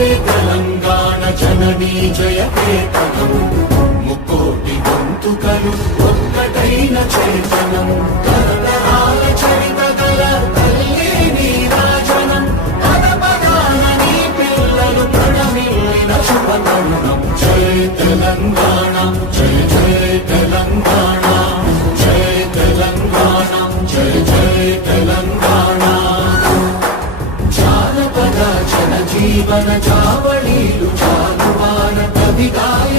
తెలంగాణ జననీ జయకేతనం ముక్కోటి గొంతుకలు ఒక్కటైన చేతనం తరతరాల చరిత గల తల్లి నీరాజనం పద పదాన నీ పిల్లలు ప్రణమిల్లిన శుభతరుణం జయ తెలంగాణ జయ జయ తెలంగాణ జయ తెలంగాణ జయ జయ తెలంగాణ జానపద జనజీవన జావళీలు జానువాన కవిగాయ